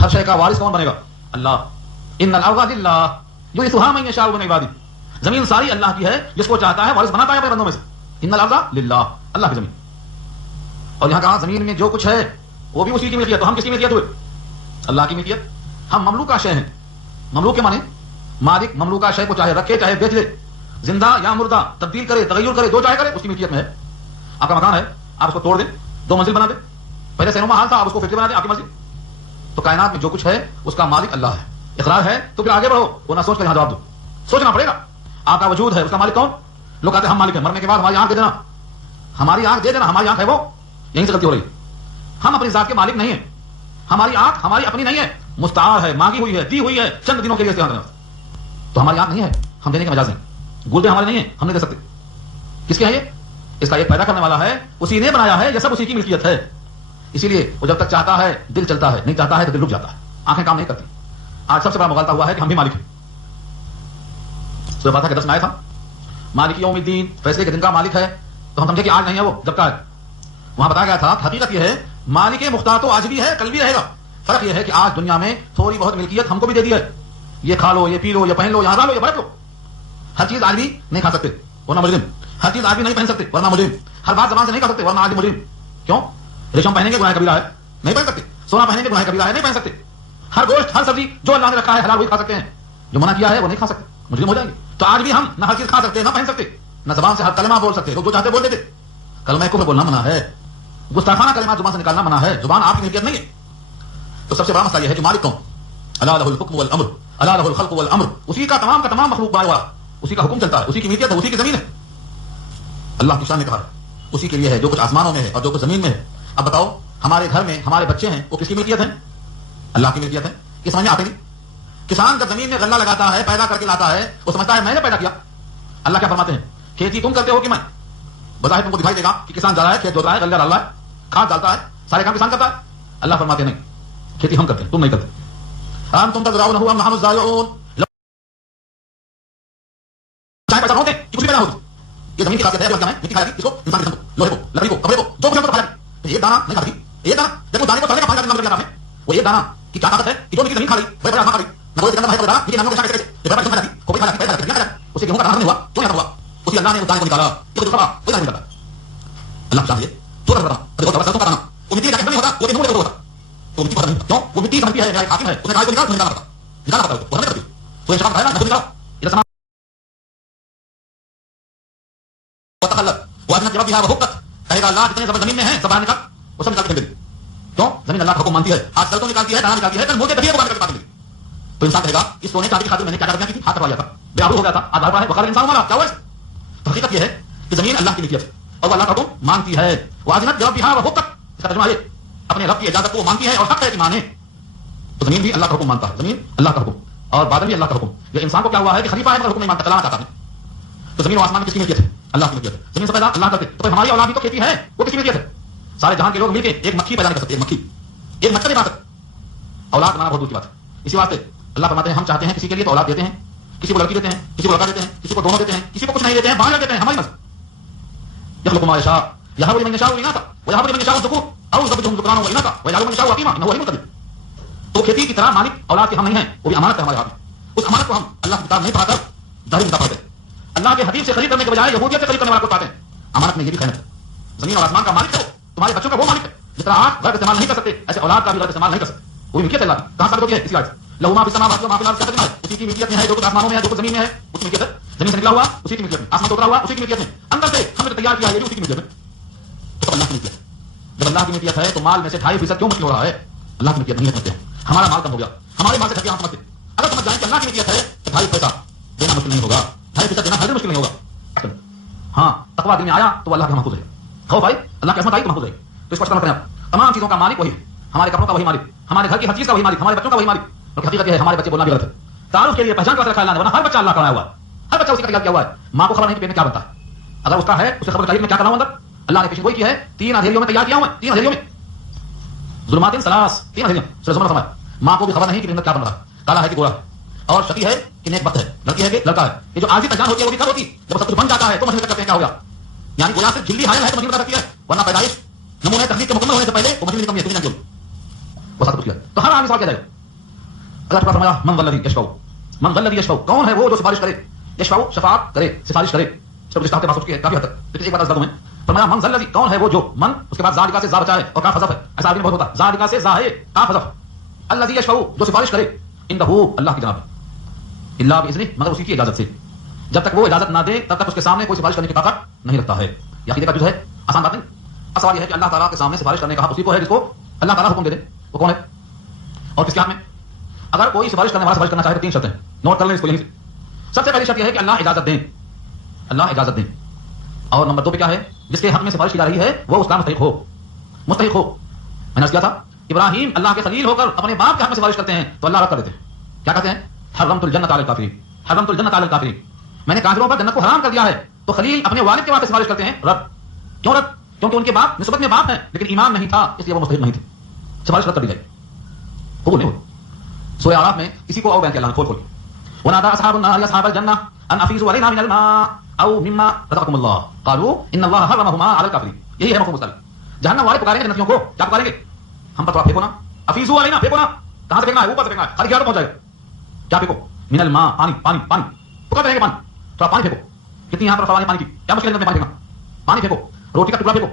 ہر شے کا وارث کون بنے گا؟ اللہ. ان الارض للہ یورثها من یشاء من عبادہ, زمین ساری اللہ کی ہے, جس کو چاہتا ہے وارث بناتا ہے اپنے بندوں میں سے. ان الارض للہ, اللہ کی زمین. اور یہاں کہا زمین میں جو کچھ ہے وہ بھی اسی کی ملکیت. تو ہم کس کی ملکیت ہوئے؟ اللہ کی ملکیت. ہم مملوکہ شے ہیں. مملوک کے معنی مالک, مملوکہ شے کو چاہے رکھے چاہے بیچ لے, زندہ یا مردہ, تبدیل کرے تغیر کرے, جو چاہے کرے, اس کی ملکیت میں ہے. آپ کا مکان ہے, آپ اس کو توڑ دیں, 2 منزل بنا دیں, پہلے سینما حال تھا, آپ اس کو فیکٹری بنا دیں, آپ کی مرضی. تو کائنات میں جو کچھ ہے اس کا مالک اللہ ہے. اقرار ہے تو پھر آگے بڑھو, وہ نہ سوچ کر یہاں جواب دو. سوچنا پڑے گا. آپ کا وجود ہے, اس کا مالک کون؟ لوگ کہتے ہیں ہم مالک ہیں, مرنے کے بعد ہماری آنکھ دے دینا, ہماری آنکھ دے دینا, ہماری آنکھ ہے وہ. یہیں سے غلطی ہو رہی. ہم اپنی ذات کے مالک نہیں ہیں. ہماری آنکھ ہماری اپنی نہیں ہے, مستعار ہے, مانگی ہوئی ہے, دی ہوئی ہے, چند دنوں کے لیے استعمال. تو ہماری آنکھ نہیں ہے, ہم دینے کے مجاز ہیں. گردے ہمارے نہیں ہیں, ہم نہیں دے سکتے. کس کے ہے یہ؟ اس کا ایک پیدا کرنے والا ہے, اسی نے بنایا ہے, یہ سب اسی کی ملکیت ہے. اسی لیے وہ جب تک چاہتا ہے دل چلتا ہے, نہیں چاہتا ہے تو دل رک جاتا ہے, آنکھیں کام نہیں کرتی. آج سب سے بڑا مغالطہ ہوا ہے کہ ہم بھی مالک ہیں. سورہ فاتحہ کے 10 میں آیا تھا مالک یوم الدین, فیصلے کے دن کا مالک ہے, تو ہم سمجھے کہ آج نہیں ہے وہ, جب کا ہے. وہاں بتایا گیا تھا حقیقت یہ ہے مالک مختار تو آج بھی ہے, کل بھی رہے گا. فرق یہ ہے کہ آج دنیا میں تھوڑی بہت ملکیت ہم کو بھی دے دی ہے. یہ کھا لو, یہ پی لو, یہ پہن لو, یہاں رہ لو, یہ بیٹھ لو. ہر چیز آج بھی نہیں کھا سکتے ورنہ مجرم, ہر چیز آج بھی نہیں پہن سکتے ورنہ مجرم, ہر بات زبان سے نہیں کر سکتے ورنہ آج بھی مجرم. کیوں؟ ریشم پہنیں گے گناہ کبیرہ ہے, نہیں پہن سکتے. سونا پہنیں گے گناہ کبیرہ ہے, نہیں پہن سکتے. ہر گوشت ہر سبزی جو اللہ نے رکھا ہے حلال وہی کھا سکتے ہیں, جو منع کیا ہے وہ نہیں کھا سکتے, مجرم ہو جائیں گے. تو آج بھی ہم نہ ہر چیز کھا سکتے, نہ پہن سکتے, نہ زبان سے ہر کلمہ بول سکتے. لوگ جو چاہتے بول دیتے. کلمہ کفر بولنا منع ہے, گستاخانہ کلمات زبان سے نکالنا منع ہے, زبان آپ کی ملکیت نہیں ہے. تو سب سے بڑا مسئلہ یہ ہے کہ مالک کون؟ الا لہ الحکم والامر, الا لہ الخلق والامر, اسی کا تمام مخلوق بائے والا, اسی کا حکم چلتا ہے, اسی کی ملکیت ہے, اسی کی زمین ہے. اللہ کی شان نے کہا اسی کے لیے ہے جو کچھ آسمانوں میں ہے اور جو کچھ زمین میں ہے. اب بتاؤ ہمارے گھر میں ہمارے بچے ہیں, وہ کس کی ملکیت ہیں؟ اللہ کی ملکیت ہے. یہ سمجھ میں آتے نہیں. کسان جب زمین میں غلہ لگاتا ہے, پیدا کر کے لاتا ہے, وہ سمجھتا ہے میں نے پیدا کیا. اللہ کیا فرماتے ہیں؟ کھیتی تم کرتے ہو کہ میں؟ بظاہر تم کو دکھائی دے گا کہ کسان جا رہا ہے, کھیت دھوتا ہے, غلہ ڈال رہا ہے, کھاد ڈالتا ہے, سارے کام کسان کرتا ہے. اللہ فرماتے ہیں نہیں, کھیتی ہم کرتے ہیں, تم نہیں کرتے. انتم تزرعونه ام نحن الزارعون, چاہے پیسہ ہوتے کہ کچھ بھی پیدا ہوتی. یہ زمین کی خاصیت ہے, مٹی کھایا اس کو, انسان کے جسم کو, لوہے کو, لکڑی کو, کپڑے کو, جو کچھ ہم کو کھایا. ایک دانا نہیں کھاتی ایک دانا جب اس دانے کو تلنے کا پانی کا نام ہے وہ ایک دانا کی کیا طاقت ہے کہ جو زمین کھا رہی وہ بڑا کھا رہی نہ کوئی دانا ہے دانا یہ ناموں کے ساتھ کیسے یہ بڑا کھا رہی کوئی کھا رہی اسے گیہوں کا دانا نہیں ہوا کیوں نہیں ہوا اسی اللہ نے اس دانے کو نکالا یہ دوسرا کوئی نہیں نکالا اللہ چاہیے تو کرتا دیکھو تو کا دانا وہ مٹی کا نہیں ہوتا وہ نہیں ہوتا تو مٹی نہیں کیوں وہ مٹی سمجھتی ہے حاکم ہے اس نے کہا کو نکال نکالا پڑتا وہ نہیں کرتی تو یہ شراب ہے نا نہ نکالا یہ سامان وتخلف وأذنت لربها وحقت کہے گا اللہ جتنے زمین میں ہیں سب باہر نکال وہ سب نکال کے دے کیوں زمین اللہ کا حکم مانتی ہے آج سڑکوں نکالتی ہے دانا نکالتی ہے کل ملک دبیے کو باہر نکال کے تو انسان کہے گا اس سونے چاندی کی خاطر میں نے کیا کرنا کی ہاتھ کروایا تھا بے آبرو ہو گیا تھا آج بھر پڑا ہے بخار انسان ہمارا کیا ہوا تو حقیقت یہ ہے کہ زمین اللہ کی ملکیت ہے اور وہ اللہ کا حکم مانتی ہے وأذنت لربها وحقت اس کا ترجمہ ہے اپنے رب کی اجازت کو مانتی ہے اور حق ہے کہ مانے تو زمین بھی اللہ کا حکم مانتا ہے زمین اللہ کا حکم اور بادل بھی اللہ کا حکم یہ انسان کو کیا ہوا ہے کہ خلیفہ ہے مگر حکم نہیں مانتا چلانا چاہتا ہے تو زمین و آسمان کس کی ملکیت ہے اللہ کی ملکیت ہے زمین سے پیدا اللہ کرتے تو ہماری اولاد بھی تو کھیتی ہے وہ کس کی ملکیت ہے سارے جہان کے لوگ مل کے ایک مکھی پیدا نہیں کر سکتے ایک مکھی ایک مچھر نہیں بنا سکتے اولاد بنانا بہت دور کی بات ہے اسی واسطے اللہ فرماتے ہیں ہم چاہتے ہیں کسی کے لیے تو اولاد دیتے ہیں کسی کو لڑکی دیتے ہیں کسی کو لڑکا دیتے ہیں کسی کو دونوں دیتے ہیں کسی کو کچھ نہیں دیتے ہیں باہر دیتے ہیں ہماری مرضی یخلق ما یشاء یہب لمن یشاء اناثا ویہب لمن یشاء الذکور او یزوجهم ذکرانا واناثا ویجعل من یشاء عقیما انه علیم قدیر تو کھیتی کی طرح مالک اولاد کے ہم نہیں ہیں وہ بھی امانت ہے ہمارے ہاتھ میں اس امانت کو ہم اللہ کی کتاب نہیں پڑھا کر ظاہری کتاب پڑھتے ہیں اللہ کے حدیث سے خرید کرنے کے بجائے یہودیت سے خرید کرنے والا کو پاتے ہیں امانت میں یہ بھی خیانت ہے زمین اور آسمان کا مالک ہے تمہارے بچوں کا وہ مالک ہے جس طرح آپ غلط استعمال نہیں کر سکتے ایسے اولاد کا بھی غلط استعمال نہیں کر سکتے وہ ملکیت ہے اللہ کی کہاں ثابت ہوتی ہے اسی آیت لہو ما فی السماوات و ما فی الارض کا ترجمہ ہے اسی کی ملکیت میں ہے جو کچھ آسمانوں میں ہے جو کچھ زمین میں ہے اس کی ملکیت ہے زمین سے نکلا ہوا اسی کی ملکیت میں آسمان سے اترا ہوا اسی کی ملکیت میں اندر سے ہم نے تیار کیا ہے یہ بھی اسی کی ملکیت میں تو اللہ کی ملکیت جب اللہ کی ملکیت ہے تو مال میں سے 2.5% کیوں مشکل ہو رہا ہے اللہ کی ملکیت نہیں سمجھتے ہمارا مال کم ہو گیا ہمارے مال سے گھٹیا ہم سمجھتے اگر سمجھ جائیں کہ اللہ کی ملکیت ہے تو 2.5 پیسہ دینا مشکل نہیں ہوگا 2.5% دینا ہر مشکل نہیں ہوگا ہاں تقویٰ دل میں آیا تو اللہ کا محفوظ ہے خوف آئی اللہ کی عظمت آئی تو محفوظ ہے تو اس کو کریں آپ تمام چیزوں کا مالک وہی ہمارے کپڑوں کا وہی مالک ہمارے گھر کی ہر چیز کا وہی مالک ہمارے بچوں کا وہی مالک اور حقیقت یہ ہے ہمارے بچے بولنا بھی غلط ہے تعارف کے لیے پہچان کا رکھا اللہ نے ورنہ ہر بچہ اللہ کا بنایا ہوا ہے ہر بچہ اسی کا تیار کیا ہوا ہے ماں کو خبر نہیں کہ پیٹ میں کیا بنتا ہے اگر اس کا ہے اسے خبر چاہیے میں کیا کرنا ہوں اندر اللہ نے پیشن گوئی کی ہے 3 اندھیریوں میں تیار کیا ہوں 3 اندھیریوں میں ظلمات ثلاث 3 اندھیریوں سورہ زمر فرمایا ماں کو بھی خبر نہیں کہ اندر کیا بن رہا ہے کالا ہے کہ گورا ہے اور شقی ہے کہ نیک بخت ہے لڑکی ہے کہ لڑکا ہے یہ جو عارضی پہچان ہوتی ہے وہ بھی کب ہوتی جب سب کچھ بن جاتا ہے تو مجھے کرتے ہیں کیا ہو گیا یعنی گویا صرف جھلی حائل ہے تو مجھے بتا سکتی ہے ورنہ پیدائش نمونے تخلیق کے مکمل ہونے سے پہلے وہ مجھے کمی ہے تم نہیں وہ سب کچھ کیا تو ہر آدمی سوال کیا جائے اللہ تعالیٰ فرمایا من الذی یشفع من الذی یشفع کون ہے وہ جو سفارش کرے یشفع شفاعت کرے سفارش کرے سب اس کے پاس کی ہے کافی حد تک لیکن ایک بات عرض کروں میں فرمایا من الذی کون ہے وہ جو من اس کے بعد زادکا سے زا بچا ہے اور کاف حذف ہے ایسا آدمی بہت ہوتا ہے زادکا سے زا ہے کاف حذف الذی یشفع جو سفارش کرے عنده اللہ کی جناب الا باذنہ مگر اسی کی اجازت سے جب تک وہ اجازت نہ دے تب تک اس کے سامنے کوئی سفارش کرنے کی طاقت نہیں رکھتا ہے یہ عقیدے کا جز ہے آسان بات نہیں سوال یہ ہے کہ اللہ تعالیٰ کے سامنے سفارش کرنے کا حق اسی کو ہے جس کو اللہ تعالیٰ حکم دے دے وہ کون ہے اور کس کے ہاتھ میں اگر کوئی سفارش کرنے والا سفارش کرنا چاہے تو 3 شرطیں نوٹ کر لیں اس کو یہیں سے سب سے پہلی شرط یہ ہے کہ اللہ اجازت دیں اللہ اجازت دیں اور نمبر 2 پہ کیا ہے جس کے حق میں سفارش کی جا رہی ہے وہ اس کا مستحق ہو میں نے کیا تھا ابراہیم اللہ کے خلیل ہو کر اپنے باپ کے حق میں سفارش کرتے ہیں تو اللہ رد کر دیتے ہیں کیا کہتے ہیں حرمت الجنت علی الکافرین حرمت الجنت علی الکافرین میں نے کافروں پر جنت کو حرام کر دیا ہے تو خلیل اپنے والد کے واسطے سفارش کرتے ہیں رد کیوں رد کیونکہ ان کے باپ نسبت میں باپ ہیں لیکن ایمان نہیں تھا اس لیے وہ مستحق نہیں تھے سفارش رد کر دی جائے قبول نہیں ہو سورہ اعراف میں اسی کو اور بیان کیا اللہ نے کھول ونادى اصحاب النار اصحاب الجنه ان افيضوا علينا من الماء او مما رزقكم الله قالوا ان الله حرمهما على الكافرين یہی ہے مفہوم مستقل جہنم والے پکاریں گے جنتیوں کو کیا پکاریں گے ہم پر تھوڑا پھینکو نا افیضوا علينا پھینکو نا کہاں سے پھینکنا ہے اوپر سے پھینکنا ہے خالی کیا پہنچ جائے گا کیا پھینکو من الماء پانی پانی پانی پکار رہے گے پانی تھوڑا پانی پھینکو کتنی یہاں پر سوال ہے پانی کی کیا مشکل ہے میں پانی پھینکنا پانی پھینکو روٹی کا ٹکڑا پھینکو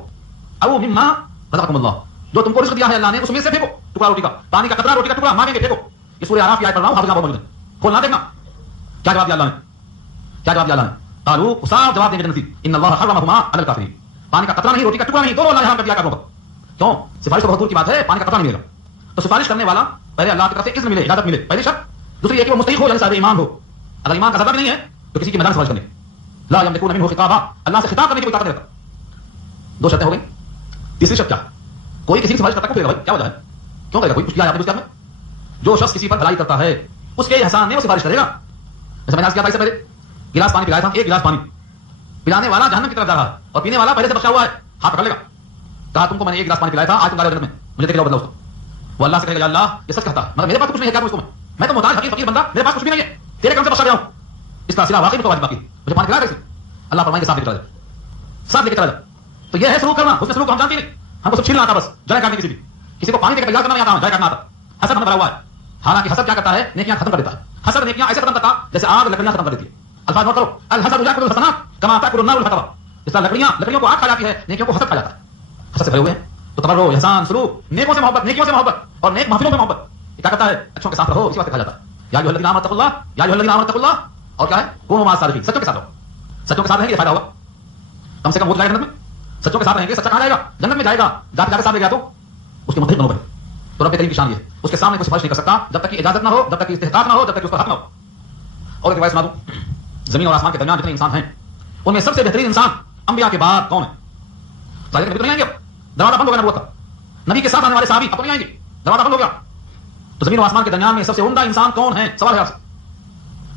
او مما رزقكم الله جو تم کو رزق دیا ہے اللہ نے اس میں سے پھینکو ٹکڑا روٹی کا پانی کا قطرہ روٹی کا ٹکڑا مانگیں گے پھینکو یہ سورہ اعراف کی آیت پڑھ رہا ہوں حافظ موجود ہے کھولنا دیکھنا کیا جواب دیا اللہ نے کیا جواب دیا اللہ نے قالوا صاف جواب دیں گے جنتی ان اللہ حرمهما على الكافرين پانی کا قطرہ نہیں روٹی کا ٹکڑا نہیں دونوں اللہ حرام کر دیا کافروں پر کیوں سفارش تو بہت دور کی بات ہے پانی کا قطرہ نہیں ملے گا تو سفارش کرنے والا پہلے اللہ کی طرف سے اذن ملے اجازت ملے پہلی شرط دوسری یہ کہ وہ مستحق ہو یعنی صاحب ایمان ہو اگر ایمان کا ذرہ بھی نہیں ہے تو کسی کی میدان سفارش کرنے لا يملكون منه خطابا اللہ سے خطاب کرنے کی کوئی طاقت نہیں رکھتا 2 شرطیں ہو گئی تیسری شرط کیا کوئی کسی کی سفارش کرتا ہے کیا وجہ ہے کیوں کرے گا کوئی کچھ کیا ہے آپ نے اس میں جو شخص کسی پر بھلائی کرتا ہے اس کے احسان میں وہ سفارش کرے گا جیسے میں نے کیا تھا اس سے پہلے گلاس پانی پلایا تھا 1 گلاس پانی پلانے والا جہنم کی طرف جا رہا ہے اور پینے والا پہلے سے بخشا ہوا ہے ہاتھ پکڑ لے گا کہا تم کو میں نے 1 گلاس پانی پلایا تھا آج تم جنت میں مجھے دیکھ لو بدلا اس کو وہ اللہ سے کہے گا اللہ یہ سچ کہتا مگر میرے پاس کچھ نہیں ہے کیا اس کو میں تو محتاج فقیر بندہ میرے پاس کچھ بھی نہیں ہے تیرے کرم سے بخشا گیا ہوں اس کا سلا واقعی متواجد باقی مجھے پانی پلایا کیسے اللہ فرمائیں گے ساتھ لے کے چلا جا ساتھ لے کے چلا جا تو یہ ہے سلوک کرنا اس میں سلوک ہم جانتے نہیں ہم کو سب چھیلنا آتا بس جائے کاٹنے کسی کو پانی دے کے تیار کرنا نہیں آتا جائے کاٹنا آتا. حسد ہمیں بھرا ہوا ہے. حالانکہ حسد کیا کرتا ہے؟ نیکیاں ختم کر دیتا ہے. حسد نیکیاں ایسے ختم کرتا جیسے آگ لکڑیاں ختم کر دیتی ہے. الفاظ نوٹ کرو. الحسد یاکل الحسنات کما تاکل النار الحطب. اس طرح لکڑیوں کو آگ کھا جاتی ہے, نیکیوں کو حسد کھا جاتا ہے. حسد سے بھرے ہوئے ہیں تو تبرع, احسان, سلوک, نیکوں سے محبت, نیکیوں سے محبت اور نیک محفلوں میں محبت, یہ کیا کرتا ہے؟ اچھوں کے ساتھ رہو, اسی واسطے کہا جاتا ہے یا ایھا الذین آمنوا اتقوا اللہ, یا ایھا الذین آمنوا اتقوا اللہ. اور کیا ہے؟ کونوا مع الصادقین, سچوں کے ساتھ رہو. سچوں کے ساتھ رہیں گے فائدہ ہوگا, کم سے کم وہ جائے جنت میں. سچوں کے ساتھ رہیں گے, سچا کہاں جائے گا؟ جنت میں جائے گا. جاتے جاتے سامنے گیا تو اس کے متحد بنو بھائی. تو رب کریم کی شان یہ ہے, اس کے سامنے کوئی سفارش نہیں کر سکتا جب تک کہ اجازت نہ ہو, جب تک کہ استحقاق نہ ہو, جب تک کہ اس پر حق نہ ہو. اور ایک روایت سنا دوں, زمین اور آسمان کے درمیان جتنے انسان ہیں ان میں سب سے بہترین انسان انبیاء کے بعد کون ہے؟ ظاہر نبی تو نہیں آئیں گے, اب دروازہ بند ہو گیا نبوت کا. نبی کے ساتھ آنے والے صحابی اب تو نہیں آئیں گے, دروازہ بند ہو گیا. تو زمین و آسمان کے درمیان میں سب سے عمدہ انسان کون ہے؟ سوال ہے آپ سے.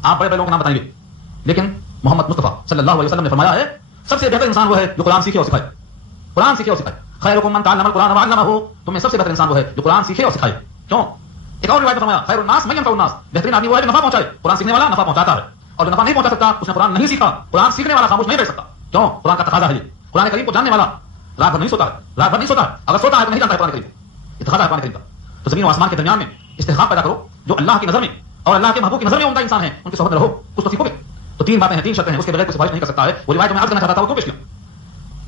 آپ بڑے بڑے لوگوں کے نام بتائیں گے, لیکن محمد مصطفیٰ صلی اللہ علیہ وسلم نے فرمایا ہے سب سے بہتر انسان وہ ہے جو قرآن سیکھے اور سکھائے. قرآن سیکھے اور سکھائے. خیرکم من تعلم القرآن وعلمہ, تم میں سب سے بہتر انسان وہ ہے جو قرآن سیکھے اور سکھائے. کیوں؟ ایک اور روایت میں فرمایا خیر الناس من ينفع الناس, بہترین آدمی وہ ہے جو نفع پہنچائے. قرآن سیکھنے والا نفع پہنچاتا ہے, اور جو نفع نہیں پہنچا سکتا اس نے قرآن نہیں سیکھا. قرآن سیکھنے والا خاموش نہیں رہ سکتا. کیوں؟ قرآن کا تقاضا ہے یہ. قرآن کریم کو جاننے والا رات بھر نہیں سوتا ہے, رات بھر نہیں سوتا ہے. اگر سوتا ہے تو نہیں جانتا ہے قرآن کریم, یہ تقاضا ہے قرآن کریم کا. تو زمین و آسمان کے درمیان میں استحقاق پیدا کرو, جو اللہ کی نظر میں اور اللہ کے محبوب کی نظر میں عمدہ انسان ہے, ان کی صحبت میں رہو, کچھ تو سیکھو گے. تو تین باتیں ہیں, تین شرطیں ہیں, اس کے بغیر کوئی سفارش نہیں کر سکتا ہے. وہ روایت میں عرض کرنا چاہتا تھا, وہ کیوں پیش کیا؟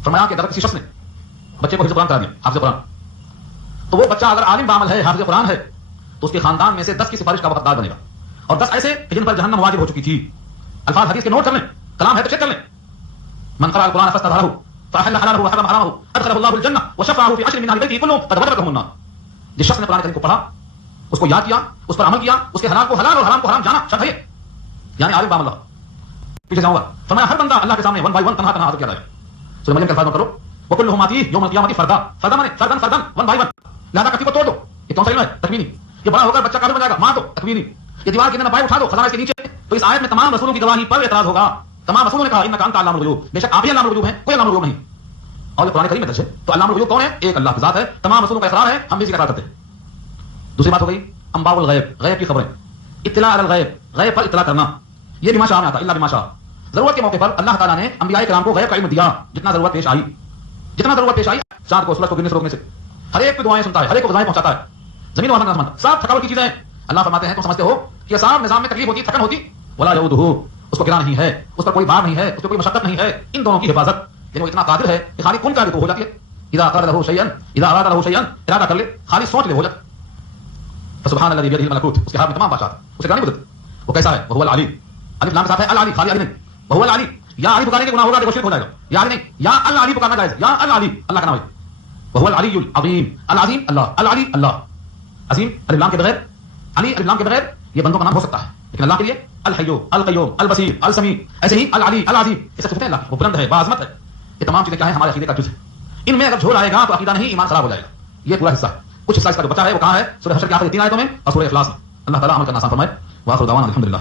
فرمایا کہ اگر کسی شخص نے بچے کو حفظ قرآن کرا دیا, حافظ قرآن, تو وہ بچہ اگر عالم بعمل ہے, حافظ قرآن ہے, تو اس کے خاندان میں سے 10 کی سفارش کا وقتدار بنے گا, اور 10 ایسے جن پر جہنم واجب ہو چکی تھی. الفاظ حدیث کے نوٹ کر لیں, کلام ہے تو چیک کر لیں. من قرأ القرآن فاستظهره فأحل حلاله وحرم حرامه أدخله الله الجنة وشفعه في 10 من أهل بيته كلهم قد وجبت لهم النار. جس شخص نے قرآن کریم کو پڑھا, اس کو یاد کیا, اس پر عمل کیا, اس کے حلال کو حلال اور حرام کو حرام جانا, شرط ہے یعنی عالم بعمل. پیچھے جاؤں گا, فرمایا ہر بندہ اللہ کے سامنے ون بائی ون تنہا تنہا حاضر کیا جائے گا. سورہ مریم کے الفاظ نوٹ کرو, وكلهم آتيه يوم القيامة فردا. فردا مانے فردن فردن, ون بائی ون. لہذا کسی کو توڑ دو, یہ کون سا علم ہے؟ تکوینی. یہ بڑا ہو کر بچہ کافر بن جائے گا, مار دو, تکوینی. یہ دیوار کے اندر پائے اٹھا دو, خزانہ اس کے نیچے. تو اس آیت میں تمام رسولوں کی گواہی پر اعتراض ہوگا. تمام رسولوں نے کہا انک انت علام الغیوب, بے شک آپ ہی علام الغیوب ہیں, کوئی علام الغیوب نہیں. اور یہ قرآن کریم میں درج ہے. تو علام الغیوب کون ہے؟ ایک اللہ کی ذات ہے. تمام رسولوں کا اقرار ہے, ہم بھی اسی کا اقرار کرتے ہیں. دوسری بات ہو گئی انباء الغیب, غیب کی خبریں. اطلاع علی الغیب, غیب پر اطلاع کرنا, یہ بما شاء میں آتا, الا بما شاء. ضرورت کے موقع پر اللہ تعالیٰ نے انبیاء کرام کو غیب کا علم دیا, جتنا ضرورت پیش آئی, جتنا ضرورت پیش آئی. چاند کو سورج کو گرنے سے روکنے سے, ہر ایک پہ دعائیں سنتا ہے, ہر ایک کو غذائیں پہنچاتا ہے. زمین و آسمان سب تھکاوٹ کی چیزیں ہیں. اللہ فرماتے ہیں تم سمجھتے ہو کہ آسان نظام میں تکلیف ہوتی, تھکن ہوتی, ولا یعودہ, اس کو گرا نہیں ہے, اس پر کوئی بار نہیں ہے, اس پر کوئی مشقت نہیں ہے. ان دونوں کی حفاظت, لیکن وہ اتنا قادر ہے کہ خالی کن کا بھی تو ہو جاتی ہے. اذا اراد له شيئا, اذا اراد له شيئا, ارادہ کر لے, خالی سوچ لے, ہو جاتا. فسبحان الذي بيده الملكوت, اس کے ہاتھ میں تمام بادشاہت, اسے کہانی بدل. وہ کیسا ہے؟ وہ العلی, الف لام کے ساتھ ہے العلی, خالی علی نہیں. وہ العلی, یا علی پکارنے کے گناہ ہوگا تو شرک ہو جائے گا. یا علی نہیں, یا العلی پکارنا جائز, یا العلی, اللہ کا نام ہے. وہ العلی العظیم, العظیم اللہ, العلی اللہ, عظیم الف لام کے بغیر, علی الف لام کے بغیر یہ بندوں کا نام ہو سکتا ہے, لیکن اللہ کے لیے الحی, القیوم, البصیر, السمیع, ایسے ہی العلی, العظیم, یہ سب صفتیں اللہ, وہ بلند ہے, باعظمت ہے. یہ تمام چیزیں کیا ہیں؟ ہمارے عقیدے کا جز ہے. ان میں اگر جھول آئے گا تو عقیدہ نہیں, ایمان خراب ہو جائے گا. یہ پورا حصہ ہے. کچھ حصہ اس کا جو بچا ہے وہ کہاں ہے؟ سورہ حشر کی آخری 3 آیتوں میں اور سورہ اخلاص میں. اللہ تعالیٰ عمل کرنا آسان فرمائے. وآخر دعوانا الحمدللہ.